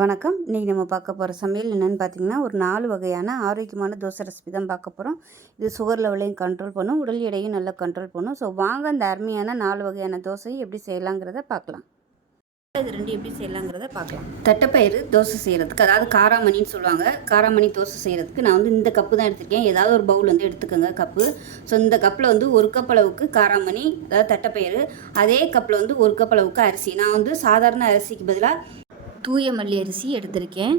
வணக்கம். இன்றைக்கி நம்ம பார்க்க போகிற சமையல் என்னென்னு பார்த்தீங்கன்னா ஒரு நாலு வகையான ஆரோக்கியமான தோசை ரெசிபி தான் பார்க்க போகிறோம் இது சுகர் லெவலையும் கண்ட்ரோல் பண்ணும் உடல் எடையும் நல்லா கண்ட்ரோல் பண்ணும். ஸோ வாங்க அந்த அருமையான நாலு வகையான தோசையும் எப்படி செய்யலாங்கிறத பார்க்கலாம். இது ரெண்டு எப்படி செய்யலாங்கிறத பார்க்கலாம். தட்டைப்பயிறு தோசை செய்கிறதுக்கு அதாவது காராமணின்னு சொல்லுவாங்க. காராமணி தோசை செய்கிறதுக்கு நான் வந்து இந்த கப்பு தான் எடுத்திருக்கேன். ஏதாவது ஒரு பவுல் வந்து எடுத்துக்கோங்க கப்பு. ஸோ இந்த கப்பில் வந்து ஒரு கப் அளவுக்கு காராமணி அதாவது தட்டைப்பயிறு அதே கப்பில் வந்து ஒரு கப் அளவுக்கு அரிசி. நான் வந்து சாதாரண அரிசிக்கு பதிலாக தூய மல்லி அரிசி எடுத்திருக்கேன்.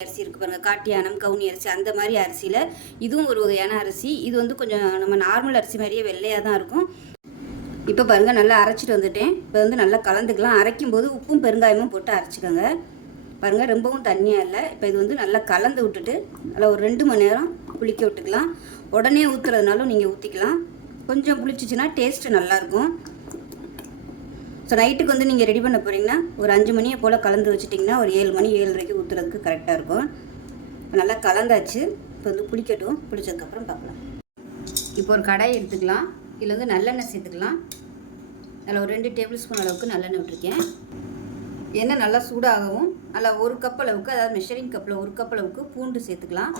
அரிசி இருக்குது பாருங்கள் காட்டியானம் கவுனி அரிசி அந்த மாதிரி அரிசியில் இதுவும் ஒரு வகையான அரிசி. இது வந்து கொஞ்சம் நம்ம நார்மல் அரிசி மாதிரியே வெள்ளையாக தான் இருக்கும். இப்போ பாருங்கள் நல்லா அரைச்சிட்டு வந்துட்டேன். இப்போ வந்து நல்லா கலந்துக்கலாம். அரைக்கும் போது உப்பும் பெருங்காயமும் போட்டு அரைச்சிக்கோங்க. பாருங்கள் ரொம்பவும் தண்ணியாக இல்லை. இப்போ இது வந்து நல்லா கலந்து விட்டுட்டு நல்லா ஒரு ரெண்டு மணி நேரம் புளிக்க விட்டுக்கலாம். உடனே ஊற்றுறதுனாலும் நீங்கள் ஊற்றிக்கலாம் கொஞ்சம் புளிச்சிச்சின்னா டேஸ்ட்டு நல்லாயிருக்கும் ஸோ நைட்டுக்கு வந்து நீங்கள் ரெடி பண்ண போகிறீங்கன்னா ஒரு அஞ்சு மணியை போல் கலந்து வச்சுட்டிங்கன்னா ஒரு ஏழு மணி ஏழரைக்கு ஊற்றுறதுக்கு கரெக்டாக இருக்கும். இப்போ நல்லா கலந்தாச்சு. இப்போ வந்து புளிக்கட்டும் புளிச்சதுக்கப்புறம் பார்க்கலாம். இப்போ ஒரு கடாய் எடுத்துக்கலாம். இதில் வந்து நல்லெண்ணெய் சேர்த்துக்கலாம். அதில் ஒரு ரெண்டு டேபிள் ஸ்பூன் அளவுக்கு நல்லெண்ணெய் விட்டுருக்கேன். எண்ணெய் நல்லா சூடாகவும் நல்லா ஒரு கப் அளவுக்கு அதாவது மெஷரிங் கப்பில் ஒரு கப் அளவுக்கு பூண்டு சேர்த்துக்கலாம்.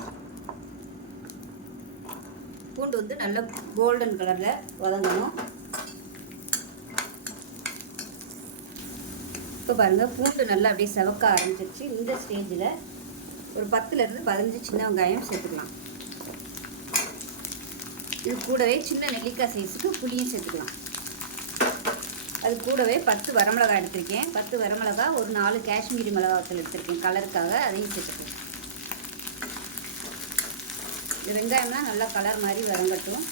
பூண்டு வந்து நல்லா கோல்டன் கலரில் வதங்கணும். இப்போ பாருங்கள் பூண்டு நல்லா அப்படியே செவக்க ஆரம்பிச்சிருச்சு. இந்த ஸ்டேஜில் ஒரு பத்துலேருந்து பதினஞ்சு சின்ன வெங்காயம் சேர்த்துக்கலாம். இது கூடவே சின்ன நெல்லிக்காய் சைஸுக்கு புளியும் சேர்த்துக்கலாம். அது கூடவே பத்து வரமிளகா எடுத்திருக்கேன். பத்து வரமிளகா ஒரு நாலு காஷ்மீரி மிளகாத்தல் எடுத்திருக்கேன். கலருக்காக அதையும் சேர்த்துக்கலாம். இது வெங்காயம்லாம் நல்லா கலர் மாதிரி வரங்கட்டும்.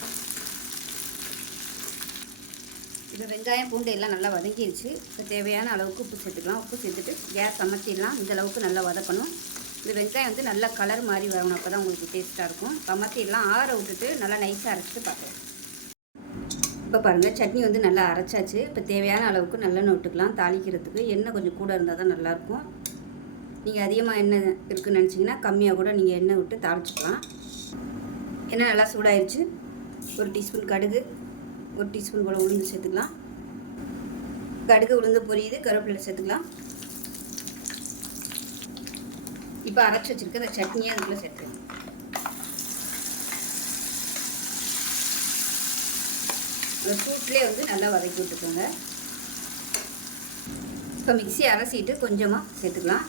இப்போ வெங்காயம் பூண்டு எல்லாம் நல்லா வதங்கிடுச்சு இப்போ தேவையான அளவுக்கு உப்பு சேர்த்துக்கலாம். உப்பு சேர்த்துட்டு கேஸ் அமர்த்திடலாம் இந்த அளவுக்கு நல்லா வதக்கணும். இந்த வெங்காயம் வந்து நல்லா கலர் மாதிரி வரணும். அப்போ தான் உங்களுக்கு டேஸ்ட்டாக இருக்கும். அமர்த்திடலாம் ஆற விட்டுட்டு நல்லா நைஸாக அரைச்சிட்டு பார்க்கலாம். இப்போ பாருங்கள் சட்னி வந்து நல்லா அரைச்சாச்சு. இப்போ தேவையான அளவுக்கு நல்லெண்ணெய் விட்டுக்கலாம். தாளிக்கிறதுக்கு எண்ணெய் கொஞ்சம் கூட இருந்தால் தான் நல்லாயிருக்கும் நீங்கள் அதிகமாக எண்ணெய் இருக்குதுன்னு நினச்சிங்கன்னா கம்மியாக கூட நீங்கள் எண்ணெய் விட்டு தாளிச்சிக்கலாம். எண்ணெய் நல்லா சூடாயிருச்சு. ஒரு டீஸ்பூன் கடுகு. ஒரு டீஸ்பூன் போல் உளுந்து சேர்த்துக்கலாம். கடுகு உளுந்து பொரியுது கருவேப்பிலை சேர்த்துக்கலாம். இப்போ அரைச்சி வச்சுருக்க அந்த சட்னியை அதுக்குள்ளே சேர்த்துக்கலாம். அந்த சூட்லேயே வந்து நல்லா வதக்கி விட்டுக்கோங்க. இப்போ மிக்சி அரைச்சிட்டு கொஞ்சமாக சேர்த்துக்கலாம்.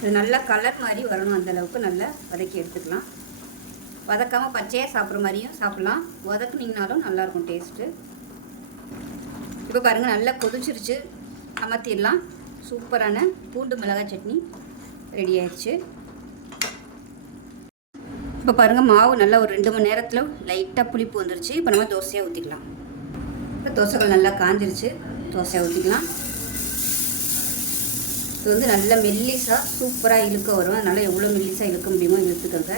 இது நல்லா கலர் மாதிரி வரணும் அந்தளவுக்கு நல்லா வதக்கி எடுத்துக்கலாம். வதக்காமல் பச்சையாக சாப்பிட்ற மாதிரியும் சாப்பிட்லாம். வதக்குனிங்கனாலும் நல்லாயிருக்கும் டேஸ்ட்டு. இப்போ பாருங்கள் நல்லா கொதிச்சிருச்சு. அமர்த்திடலாம். சூப்பரான பூண்டு மிளகாய் சட்னி ரெடி ஆயிடுச்சு. இப்போ பாருங்கள் மாவு நல்லா ஒரு ரெண்டு மணி நேரத்தில் லைட்டாக புளிப்பு வந்துருச்சு. இப்போ நம்ம தோசையாக ஊற்றிக்கலாம் இப்போ தோசைகள் நல்லா காஞ்சிருச்சு. தோசையாக ஊற்றிக்கலாம் இது வந்து நல்லா மெல்லிஸாக சூப்பராக இழுக்க வரும். அதனால் எவ்வளோ மெல்லிஸாக இழுக்க முடியுமோ இழுத்துக்கோங்க.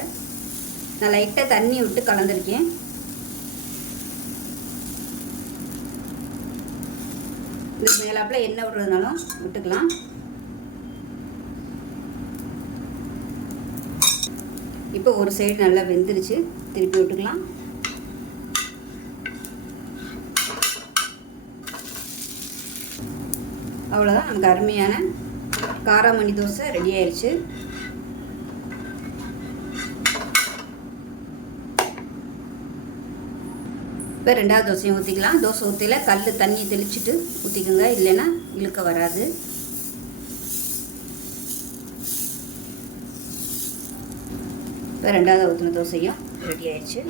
நான் லைட்டாக தண்ணி விட்டு கலந்துருக்கேன். இந்த மேலாப்பில் எண்ணெய் விடுறதுனாலும் விட்டுக்கலாம். இப்போ ஒரு சைடு நல்லா வெந்துருச்சு திருப்பி விட்டுக்கலாம். அவ்வளோதான் நமக்கு அருமையான காராமணி தோசை ரெடி ஆயிடுச்சு இப்போ ரெண்டாவது தோசையும் ஊற்றிக்கலாம் தோசை ஊற்றியில் கல் தண்ணி தெளிச்சுட்டு ஊற்றிக்கோங்க இல்லைன்னா இழுக்க வராது. இப்போ ரெண்டாவது ஊற்றின தோசையும் ரெடி ஆயிடுச்சு.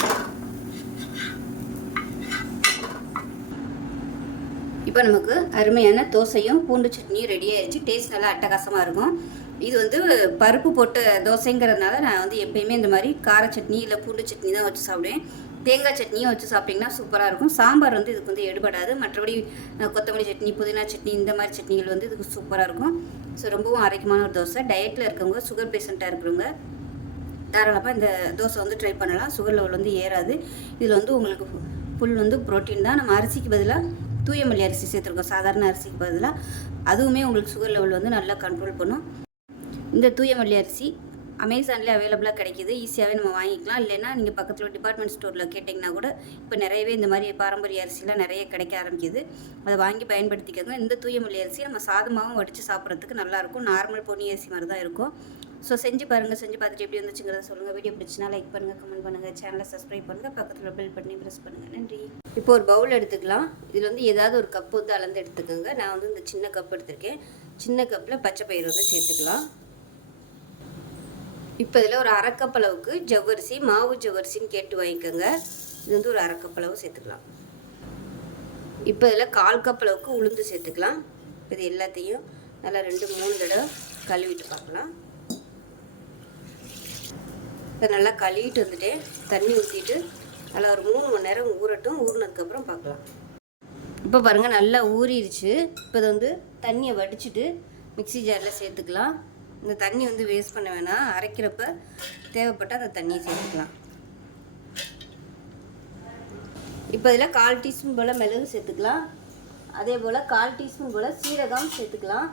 இப்போ நமக்கு அருமையான தோசையும் பூண்டு சட்னியும் ரெடி ஆயிடுச்சு. டேஸ்ட் நல்லா அட்டகாசமாக இருக்கும். இது வந்து பருப்பு போட்ட தோசைங்கிறதுனால நான் வந்து எப்பயுமே இந்த மாதிரி கார சட்னி இல்லை பூண்டு சட்னி தான் வச்சு சாப்பிடுவேன். தேங்காய் சட்னியும் வச்சு சாப்பிட்டிங்கன்னா சூப்பராக இருக்கும். சாம்பார் வந்து இதுக்கு வந்து எடுபடாது. மற்றபடி கொத்தமல்லி சட்னி புதினா சட்னி இந்த மாதிரி சட்னிகள் வந்து இதுக்கு சூப்பராக இருக்கும். ஸோ ரொம்பவும் ஆரோக்கியமான ஒரு தோசை. டயட்டில் இருக்கவங்க சுகர் பேஷண்ட்டாக இருக்கிறவங்க தாராளமாக இந்த தோசை வந்து ட்ரை பண்ணலாம். சுகர் லெவல் வந்து ஏறாது. இதில் வந்து உங்களுக்கு ஃபுல் வந்து ப்ரோட்டீன் தான். நம்ம அரிசிக்கு பதிலாக தூயமல்லி அரிசி சேர்த்துருக்கோம். சாதாரண அரிசிக்கு பதிலாக அதுவுமே உங்களுக்கு சுகர் லெவல் வந்து நல்லா கண்ட்ரோல் பண்ணும். இந்த தூயமல்லி அரிசி அமேசான்லேயே அவைலபிளாக கிடைக்கிது. ஈஸியாகவே நம்ம வாங்கிக்கலாம். இல்லைன்னா நீங்கள் பக்கத்தில் டிபார்ட்மெண்ட் ஸ்டோரில் கேட்டிங்கன்னா கூட இப்போ நிறையவே இந்த மாதிரி பாரம்பரிய அரிசிலாம் நிறைய கிடைக்க ஆரம்பிக்குது. அதை வாங்கி பயன்படுத்திக்கோங்க. இந்த தூயமல்லி அரிசி நம்ம சாதமாகவும் வடித்து சாப்பிட்றதுக்கு நல்லாயிருக்கும் நார்மல் பொன்னி அரிசி மாதிரி தான் இருக்கும். ஸோ செஞ்சு பாருங்கள் செஞ்சு பார்த்துட்டு எப்படி வந்துச்சுங்கிறத சொல்லுங்கள் வீடியோ பிடிச்சினா லைக் பண்ணுங்கள் கமெண்ட் பண்ணுங்கள் சேனலை சப்ஸ்கிரைப் பண்ணுங்கள் பக்கத்தில் பெல் பண்ணி ப்ரெஸ் பண்ணுங்கள் நன்றி. இப்போ ஒரு பவுல் எடுத்துக்கலாம். இதில் வந்து ஏதாவது ஒரு கப்பு வந்து அளந்து எடுத்துக்கோங்க. நான் வந்து இந்த சின்ன கப் எடுத்திருக்கேன். சின்ன கப்பில் பச்சை பயிர் வந்து சேர்த்துக்கலாம். இப்போ இதில் ஒரு அரைக்கப்பளவுக்கு ஜவ்வரிசி மாவு ஜவ்வரிசின்னு கேட்டு வாங்கிக்கோங்க. இது வந்து ஒரு அரைக்கப்பளவு சேர்த்துக்கலாம். இப்போ இதில் கால் கப்பளவுக்கு உளுந்து சேர்த்துக்கலாம். இது எல்லாத்தையும் நல்லா ரெண்டு மூணு தடவை கழுவிட்டு பார்க்கலாம். இப்போ நல்லா கழுவிட்டு வந்துட்டு தண்ணி ஊற்றிட்டு நல்லா ஒரு மூணு மணி நேரம் ஊறட்டும். ஊறினதுக்கப்புறம் பார்க்கலாம். இப்போ பாருங்கள் நல்லா ஊறிடுச்சு. இப்போ இது வந்து தண்ணியை வடிச்சிட்டு மிக்ஸி ஜாரில் சேர்த்துக்கலாம். இந்த தண்ணி வந்து வேஸ்ட் பண்ண வேணாம். அரைக்கிறப்ப தேவைப்பட்டால் அந்த தண்ணியை சேர்த்துக்கலாம். இப்போ இதில் கால் டீஸ்பூன் போல் மிளகு சேர்த்துக்கலாம். அதே போல் கால் டீஸ்பூன் போல் சீரகம் சேர்த்துக்கலாம்.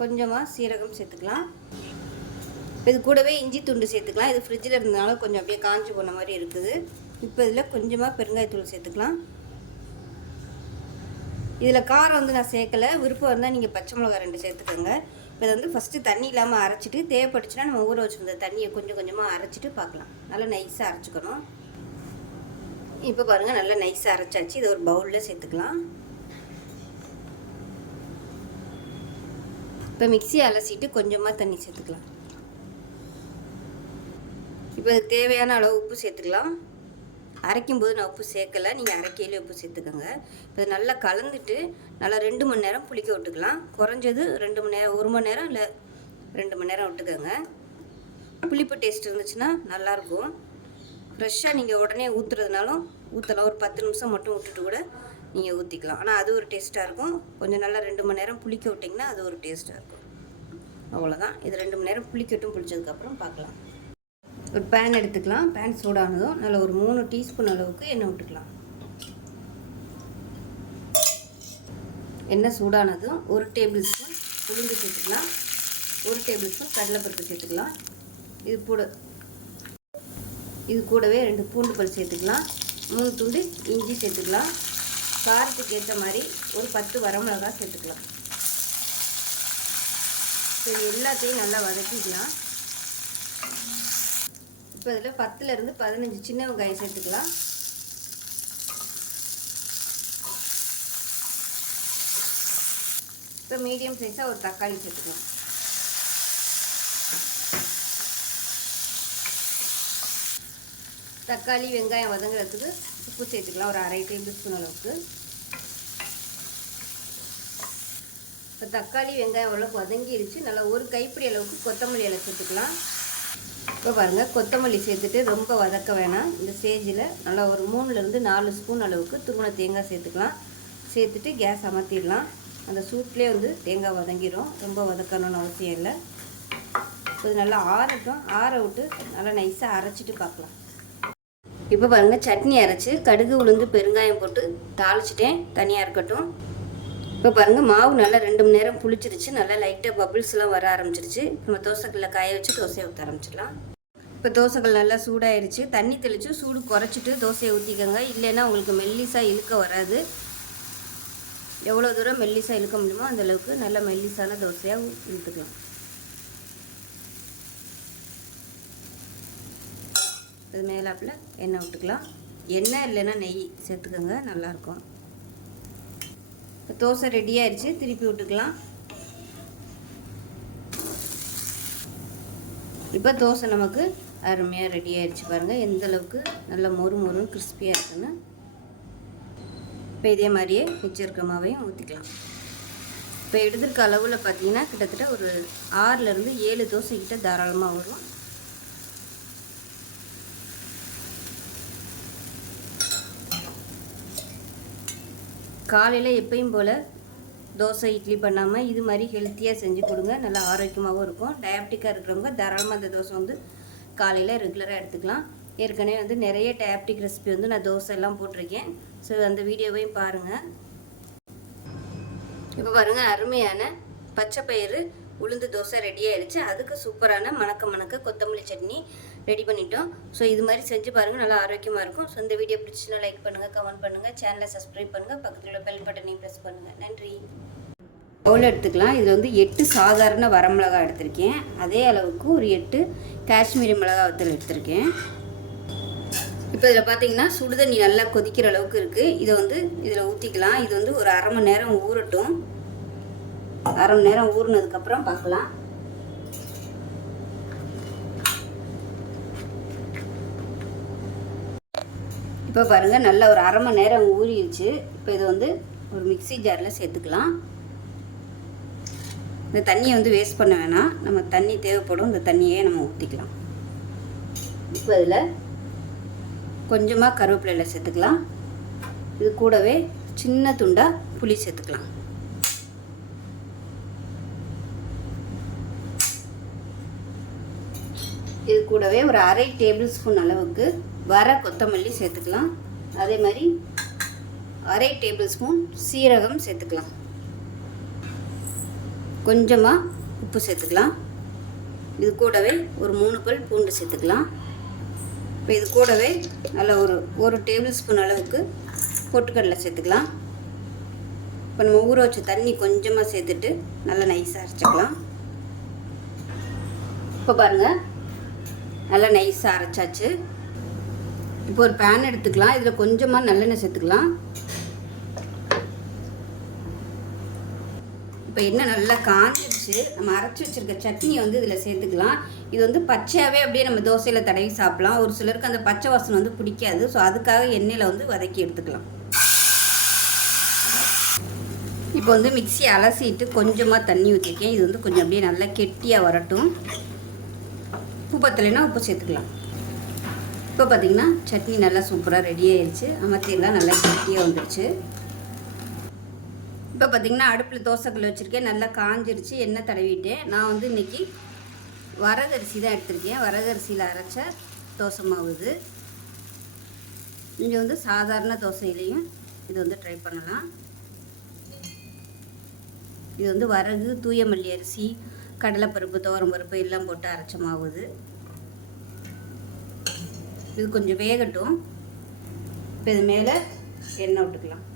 கொஞ்சமாக சீரகம் சேர்த்துக்கலாம். இது கூடவே இஞ்சி துண்டு சேர்த்துக்கலாம். இது ஃப்ரிட்ஜில் இருந்தனால கொஞ்சம் அப்படியே காஞ்சி போன மாதிரி இருக்குது. இப்போ இதில் கொஞ்சமாக பெருங்காயத்தூள் சேர்த்துக்கலாம். இதில் காரம் வந்து நான் சேர்க்கலை. விருப்பம் இருந்தால் நீங்கள் பச்சை மிளகா ரெண்டு சேர்த்துக்கோங்க. இப்போ இதை வந்து ஃபஸ்ட்டு தண்ணி இல்லாமல் அரைச்சிட்டு தேவைப்பட்டுச்சுன்னா நம்ம ஊற வச்சுருந்த தண்ணியை கொஞ்சம் கொஞ்சமாக அரைச்சிட்டு பார்க்கலாம். நல்லா நைஸாக அரைச்சிக்கணும். இப்போ பாருங்கள் நல்லா நைஸாக அரைச்சாச்சு. இதை ஒரு பவுலில் சேர்த்துக்கலாம். இப்போ மிக்ஸி அலசிட்டு கொஞ்சமாக தண்ணி சேர்த்துக்கலாம். இப்போ தேவையான அளவு உப்பு சேர்த்துக்கலாம். அரைக்கும் போது நான் உப்பு சேர்க்கலை. நீங்கள் அரைக்கையிலே உப்பு சேர்த்துக்கோங்க. இப்போ நல்லா கலந்துட்டு நல்லா ரெண்டு மணி நேரம் புளிக்க விட்டுக்கலாம். குறைஞ்சது ரெண்டு மணி நேரம் ஒரு மணி நேரம் இல்லை ரெண்டு மணி நேரம் விட்டுக்கோங்க. புளிப்பு டேஸ்ட் இருந்துச்சுன்னா நல்லாயிருக்கும். ஃப்ரெஷ்ஷாக நீங்கள் உடனே ஊற்றுறதுனாலும் ஊற்றலாம் ஒரு பத்து நிமிஷம் மட்டும் விட்டுட்டு கூட நீங்கள் ஊற்றிக்கலாம் ஆனால் அது ஒரு டேஸ்ட்டாக இருக்கும். கொஞ்சம் நல்லா ரெண்டு மணி நேரம் புளிக்க விட்டிங்கன்னா அது ஒரு டேஸ்ட்டாக இருக்கும். அவ்வளோதான் இது ரெண்டு மணி நேரம் புளிக்கட்டும் புளிச்சதுக்கப்புறம் பார்க்கலாம் ஒரு பேன் எடுத்துக்கலாம். பேன் சூடானதும் நல்ல ஒரு மூணு டீஸ்பூன் அளவுக்கு எண்ணெய் விட்டுக்கலாம் எண்ணெய் சூடானதும் ஒரு டேபிள் ஸ்பூன் உளுந்து சேர்த்துக்கலாம். ஒரு டேபிள் ஸ்பூன் கடலைப்பருப்பு சேர்த்துக்கலாம். இது கூட இது கூடவே ரெண்டு பூண்டு பல் சேர்த்துக்கலாம். மூணு துண்டு இஞ்சி சேர்த்துக்கலாம். காரத்துக்கு ஏற்ற மாதிரி ஒரு பத்து வரமிளகா சேர்த்துக்கலாம். சரி எல்லாத்தையும் நல்லா வதக்கிக்கலாம். இப்போ இதில் பத்துலேருந்து பதினஞ்சு சின்ன வெங்காயம் சேர்த்துக்கலாம். இப்போ மீடியம் சைஸாக ஒரு தக்காளி சேர்த்துக்கலாம். தக்காளி வெங்காயம் வதங்குறதுக்கு உப்பு சேர்த்துக்கலாம். ஒரு அரை டேபிள் ஸ்பூன் அளவுக்கு. இப்போ தக்காளி வெங்காயம் அளவுக்கு வதங்கிடுச்சு நல்லா ஒரு கைப்பிடி அளவுக்கு கொத்தமல்லி இலை சேர்த்துக்கலாம். இப்போ பாருங்கள் கொத்தமல்லி சேர்த்துட்டு ரொம்ப வதக்க வேணாம். இந்த ஸ்டேஜில் நல்லா ஒரு மூணுலேருந்து நாலு ஸ்பூன் அளவுக்கு துருவன தேங்காய் சேர்த்துக்கலாம். சேர்த்துட்டு கேஸ் அமர்த்திடலாம் அந்த சூட்லேயே வந்து தேங்காய் வதங்கிடும் ரொம்ப வதக்கணும்னு அவசியம் இல்லை. இது நல்லா ஆறட்டும். ஆற விட்டு நல்லா நைஸாக அரைச்சிட்டு பார்க்கலாம். இப்போ பாருங்கள் சட்னி அரைச்சி கடுகு உளுந்து பெருங்காயம் போட்டு தாளிச்சிட்டேன். தனியாக இருக்கட்டும். இப்போ பாருங்கள் மாவு நல்லா ரெண்டு மணி நேரம் புளிச்சிருச்சு. நல்லா லைட்டாக பபிள்ஸ்லாம் வர ஆரம்பிச்சிருச்சு. நம்ம தோசைக்கல்ல காய வச்சு தோசையை ஊற்ற ஆரம்பிச்சிடலாம். இப்போ தோசைகள் நல்லா சூடாயிருச்சு. தண்ணி தெளித்து சூடு குறைச்சிட்டு தோசையை ஊற்றிக்கோங்க இல்லைன்னா உங்களுக்கு மெல்லிசாக இழுக்க வராது. எவ்வளோ தூரம் மெல்லிசாக இழுக்க முடியுமோ அந்தளவுக்கு நல்ல மெல்லிசான தோசையாக இழுத்துக்கலாம் அது மேலாப்பில் எண்ணெய் விட்டுக்கலாம். எண்ணெய் இல்லைன்னா நெய் சேர்த்துக்கோங்க. நல்லாயிருக்கும். இப்போ தோசை ரெடி ஆயிடுச்சு திருப்பி விட்டுக்கலாம். இப்போ தோசை நமக்கு அருமையாக ரெடி ஆயிடுச்சு பாருங்கள் எந்த அளவுக்கு நல்லா மொறு மொறுன்னு கிறிஸ்பியாக இருக்குன்னு இப்போ இதே மாதிரியே மிச்சம் இருக்க மாவையும் ஊற்றிக்கலாம் இப்போ எடுத்துருக்க அளவில் பார்த்தீங்கன்னா கிட்டத்தட்ட ஒரு ஆறுலேருந்து ஏழு தோசை கிட்ட தாராளமாக வரும் காலையில் எப்பயும் போல் தோசை இட்லி பண்ணாமல் இது மாதிரி ஹெல்த்தியாக செஞ்சு கொடுங்க. நல்லா ஆரோக்கியமாகவும் இருக்கும். டயபெட்டிக்காக இருக்கிறவங்க தாராளமாக அந்த தோசை வந்து காலையில் ரெகுலராக எடுத்துக்கலாம். ஏற்கனவே வந்து நிறைய டேப்டிக் ரெசிபி வந்து நான் தோசை எல்லாம் போட்டிருக்கேன். ஸோ அந்த வீடியோவையும் பாருங்கள் இப்போ பாருங்கள் அருமையான பச்சை பயிறு உளுந்து தோசை ரெடி ஆயிடுச்சு. அதுக்கு சூப்பரான மணக்க மணக்க கொத்தமல்லி சட்னி ரெடி பண்ணிட்டோம். ஸோ இது மாதிரி செஞ்சு பாருங்கள் நல்லா ஆரோக்கியமாக இருக்கும். ஸோ இந்த வீடியோ பிடிச்சுன்னா லைக் பண்ணுங்கள் கமெண்ட் பண்ணுங்கள் சேனலை சப்ஸ்கிரைப் பண்ணுங்கள் பக்கத்தில் உள்ள பெல் பட்டனையும் ப்ரெஸ் பண்ணுங்கள் நன்றி. பவுல் எடுத்துக்கலாம்? இதில் வந்து எட்டு சாதாரண வரமிளகாய் எடுத்திருக்கேன். அதே அளவுக்கு ஒரு எட்டு காஷ்மீரி மிளகாய் வத்தல் எடுத்திருக்கேன். இப்போ இதில் பார்த்தீங்கன்னா சுடுதண்ணி நல்லா கொதிக்கிற அளவுக்கு இருக்குது இதை வந்து இதில் ஊற்றிக்கலாம் இது வந்து ஒரு அரை மணி நேரம் ஊறட்டும். அரை மணி நேரம் ஊறினதுக்கப்புறம் பார்க்கலாம். இப்போ பாருங்கள் நல்லா ஒரு அரை மணி நேரம் ஊறிடுச்சு. இப்போ இதை வந்து ஒரு மிக்ஸி ஜாரில் சேர்த்துக்கலாம். இந்த தண்ணியை வந்து வேஸ்ட் பண்ண வேணாம். நம்ம தண்ணி தேவைப்படும் இந்த தண்ணியே நம்ம ஊற்றிக்கலாம் இப்போ இதில் கொஞ்சமாக கருவேப்பிலையில் சேர்த்துக்கலாம். இது கூடவே சின்ன துண்டாக புளி சேர்த்துக்கலாம். இது கூடவே ஒரு அரை டேபிள் ஸ்பூன் அளவுக்கு வர கொத்தமல்லி சேர்த்துக்கலாம். அதே மாதிரி அரை டேபிள் ஸ்பூன் சீரகம் சேர்த்துக்கலாம். கொஞ்சமாக உப்பு சேர்த்துக்கலாம். இது கூடவே ஒரு மூணு பல் பூண்டு சேர்த்துக்கலாம். இப்போ இது கூடவே நல்ல ஒரு ஒரு டேபிள் ஸ்பூன் அளவுக்கு பொட்டுக்கடலை சேர்த்துக்கலாம். இப்போ நம்ம ஊற வச்ச தண்ணி கொஞ்சமாக சேர்த்துட்டு நல்லா நைஸாக அரைச்சிக்கலாம். இப்போ பாருங்கள் நல்லா நைஸாக அரைச்சாச்சு. இப்போ ஒரு பேன் எடுத்துக்கலாம். இதில் கொஞ்சமாக நல்லெண்ணெய் சேர்த்துக்கலாம். இப்போ என்ன நல்லா காஞ்சிருச்சு. நம்ம அரைச்சி வச்சுருக்க சட்னியை வந்து இதில் சேர்த்துக்கலாம். இது வந்து பச்சையாகவே அப்படியே நம்ம தோசையில் தடவி சாப்பிட்லாம். ஒரு சிலருக்கு அந்த பச்சை வாசனை வந்து பிடிக்காது. ஸோ அதுக்காக எண்ணெயில் வந்து வதக்கி எடுத்துக்கலாம். இப்போ வந்து மிக்சி அலசிட்டு கொஞ்சமாக தண்ணி ஊற்றிருக்கேன் இது வந்து கொஞ்சம் அப்படியே நல்லா கெட்டியாக வரட்டும். உப்பு பத்தலைன்னா உப்பு சேர்த்துக்கலாம். இப்போ பார்த்திங்கன்னா சட்னி நல்லா சூப்பராக ரெடி ஆயிடுச்சு அமர்த்தியெல்லாம் நல்லா கெட்டியாக வந்துடுச்சு இப்போ பார்த்திங்கன்னா அடுப்பில் தோசைக்கல் வச்சுருக்கேன். நல்லா காஞ்சிருச்சு. எண்ணெய் தடவிட்டேன். நான் வந்து இன்றைக்கி வரகரிசி தான் எடுத்திருக்கேன். வரகரிசியில் அரைச்ச தோசை மாவு இது. இங்கே வந்து சாதாரண தோசையிலையும் இது வந்து ட்ரை பண்ணலாம். இது வந்து வரகு தூய மல்லி அரிசி கடலைப்பருப்பு துவரம்பருப்பு எல்லாம் போட்டு அரைச்ச மாவு இது. இது கொஞ்சம் வேகட்டும். இப்போ இது மேலே எண்ணெய் விட்டுக்கலாம்.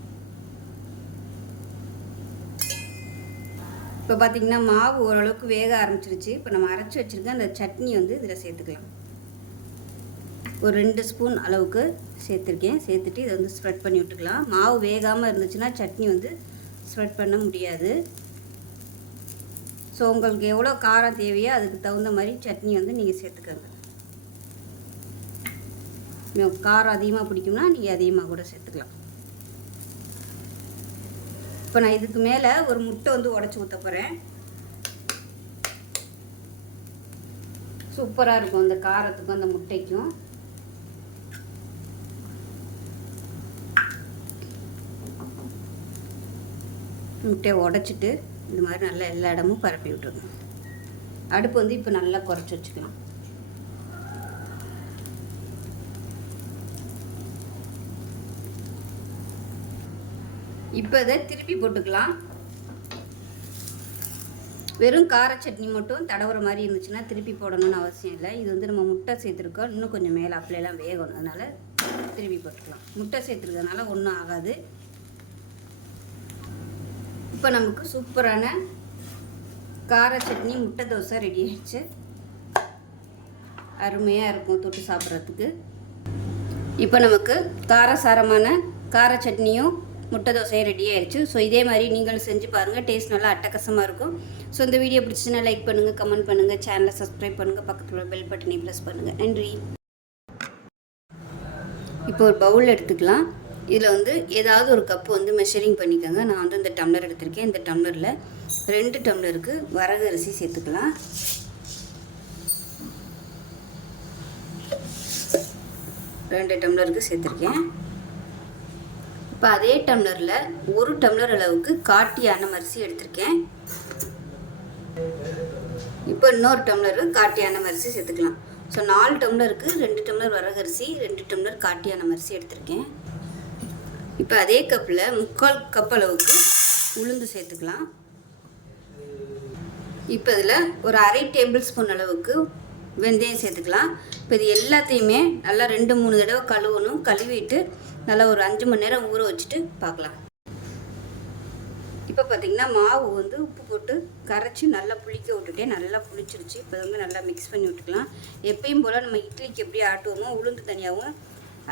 இப்போ பார்த்திங்கன்னா மாவு ஓரளவுக்கு வேக ஆரம்பிச்சிருச்சு. இப்போ நம்ம அரைச்சி வச்சுருக்க அந்த சட்னி வந்து இதில் சேர்த்துக்கலாம். ஒரு ரெண்டு ஸ்பூன் அளவுக்கு சேர்த்துருக்கேன். சேர்த்துட்டு இதை வந்து ஸ்ப்ரெட் பண்ணி விட்டுக்கலாம். மாவு வேகாமல் இருந்துச்சுன்னா சட்னி வந்து ஸ்ப்ரெட் பண்ண முடியாது. ஸோ உங்களுக்கு எவ்வளோ காரம் தேவையோ அதுக்கு தகுந்த மாதிரி சட்னி வந்து நீங்கள் சேர்த்துக்கோங்க. காரம் அதிகமாக பிடிக்கும்னா நீங்கள் அதிகமாக கூட சேர்த்துக்கலாம். இப்போ நான் இதுக்கு மேலே ஒரு முட்டை வந்து உடச்சி ஊற்ற போகிறேன் சூப்பராக இருக்கும் அந்த காரத்துக்கும் அந்த முட்டைக்கும். முட்டையை உடச்சிட்டு இந்த மாதிரி நல்லா எல்லா இடமும் பரப்பி விட்டுருங்க அடுப்பு வந்து இப்போ நல்லா குறைச்சி வச்சுக்கலாம். இப்போ இதை திருப்பி போட்டுக்கலாம். வெறும் கார சட்னி மட்டும் தடவுற மாதிரி இருந்துச்சுன்னா திருப்பி போடணும்னு அவசியம் இல்லை. இது வந்து நம்ம முட்டை சேர்த்துருக்கோம். இன்னும் கொஞ்சம் மேலே அப்படியெல்லாம் வேகணும். அதனால் திருப்பி போட்டுக்கலாம். முட்டை சேர்த்துருக்கறதுனால ஒன்றும் ஆகாது. இப்போ நமக்கு சூப்பரான கார சட்னி முட்டை தோசை ரெடி ஆயிடுச்சு. அருமையாக இருக்கும் தொட்டு சாப்பிட்றதுக்கு. இப்போ நமக்கு காரசாரமான கார சட்னியும் முட்டை தோசையும் ரெடி ஆயிடுச்சு. ஸோ இதே மாதிரி நீங்களும் செஞ்சு பாருங்கள் டேஸ்ட் நல்லா அட்டகாசமாக இருக்கும். ஸோ இந்த வீடியோ பிடிச்சுன்னா லைக் பண்ணுங்கள் கமெண்ட் பண்ணுங்கள் சேனலை சப்ஸ்கிரைப் பண்ணுங்கள் பக்கத்தில் பெல் பட்டனை ப்ரெஸ் பண்ணுங்கள் நன்றி. இப்போ ஒரு பவுல் எடுத்துக்கலாம். இதில் வந்து ஏதாவது ஒரு கப்பு வந்து மெஷரிங் பண்ணிக்கோங்க. நான் வந்து இந்த டம்ளர் எடுத்திருக்கேன். இந்த டம்ளரில் ரெண்டு டம்ளருக்கு வரகரிசி சேர்த்துக்கலாம். ரெண்டு டம்ளருக்கு சேர்த்துருக்கேன். இப்போ அதே டம்ளரில் ஒரு டம்ளர் அளவுக்கு காட்டி அன்னமரிசி எடுத்திருக்கேன். இப்போ இன்னொரு டம்ளரு காட்டி அன்னமரிசி சேர்த்துக்கலாம். ஸோ நாலு டம்ளருக்கு ரெண்டு டம்ளர் வரகரிசி ரெண்டு டம்ளர் காட்டி அன்னமரிசி எடுத்திருக்கேன். இப்போ அதே கப்பில் முக்கால் கப் அளவுக்கு உளுந்து சேர்த்துக்கலாம். இப்போ இதில் ஒரு அரை டேபிள் ஸ்பூன் அளவுக்கு வெந்தயம் சேர்த்துக்கலாம். இப்போ இது எல்லாத்தையுமே நல்லா ரெண்டு மூணு தடவை கழுவணும். கழுவிட்டு நல்லா ஒரு அஞ்சு மணி நேரம் ஊற வச்சுட்டு பார்க்கலாம். இப்போ பார்த்தீங்கன்னா மாவு வந்து உப்பு போட்டு கரைச்சி நல்லா புளிக்க விட்டுட்டே நல்லா புளிச்சிருச்சு. இப்போ வந்து நல்லா மிக்ஸ் பண்ணி விட்டுக்கலாம். எப்பயும் போல் நம்ம இட்லிக்கு எப்படி ஆட்டுவோமோ உளுந்து தனியாகவும்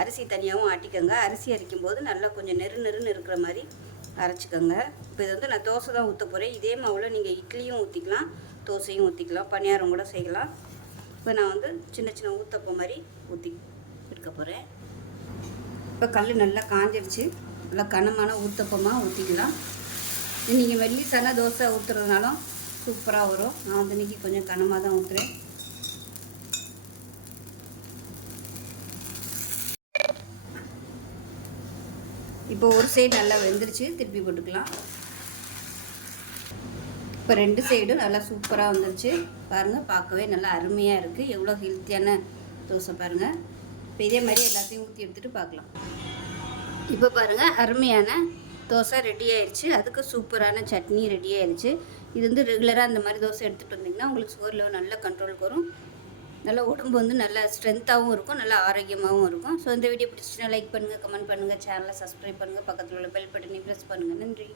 அரிசி தனியாகவும் ஆட்டிக்கோங்க. அரிசி அரைக்கும் போது நல்லா கொஞ்சம் நெரு நெருன்னு இருக்கிற மாதிரி அரைச்சிக்கோங்க. இப்போ இது வந்து நான் தோசை தான் ஊற்ற போகிறேன் இதே மாவில் நீங்கள் இட்லியும் ஊற்றிக்கலாம் தோசையும் ஊற்றிக்கலாம் பணியாரம் கூட செய்யலாம். இப்போ நான் வந்து சின்ன சின்ன ஊற்றப்போ மாதிரி ஊற்றி எடுக்க போகிறேன் இப்போ கல் நல்லா காஞ்சிருச்சு. நல்லா கனமான ஊத்தப்பமாக ஊற்றிக்கலாம் நீங்கள் வெள்ளிசான தோசை ஊற்றுறதுனாலும் சூப்பராக வரும். நான் வந்து இன்றைக்கி கொஞ்சம் கனமாக தான் ஊற்றுறேன் இப்போ ஒரு சைடு நல்லா வெந்துருச்சு. திருப்பி போட்டுக்கலாம். இப்போ ரெண்டு சைடும் நல்லா சூப்பராக வந்துருச்சு. பாருங்கள் பார்க்கவே நல்லா அருமையாக இருக்குது எவ்வளோ ஹெல்த்தியான தோசை பாருங்கள் இப்போ இதே மாதிரி எல்லாத்தையும் ஊற்றி எடுத்துகிட்டு பார்க்கலாம். இப்போ பாருங்கள் அருமையான தோசை ரெடி ஆயிடுச்சு அதுக்கு சூப்பரான சட்னி ரெடி ஆயிடுச்சு இது வந்து ரெகுலராக அந்த மாதிரி தோசை எடுத்துகிட்டு வந்தீங்கன்னா உங்களுக்கு சுகர் லெவல் நல்ல கண்ட்ரோலுக்கு வரும். நல்லா உடம்பு வந்து நல்லா ஸ்ட்ரென்த்தாகவும் இருக்கும் நல்லா ஆரோக்கியமாகவும் இருக்கும். ஸோ இந்த வீடியோ பிடிச்சிச்சுன்னா லைக் பண்ணுங்கள் கமெண்ட் பண்ணுங்கள் சேனலை சப்ஸ்கிரைப் பண்ணுங்கள் பக்கத்தில் உள்ள பெல் பட்டனை ப்ரெஸ் பண்ணுங்கள் நன்றி.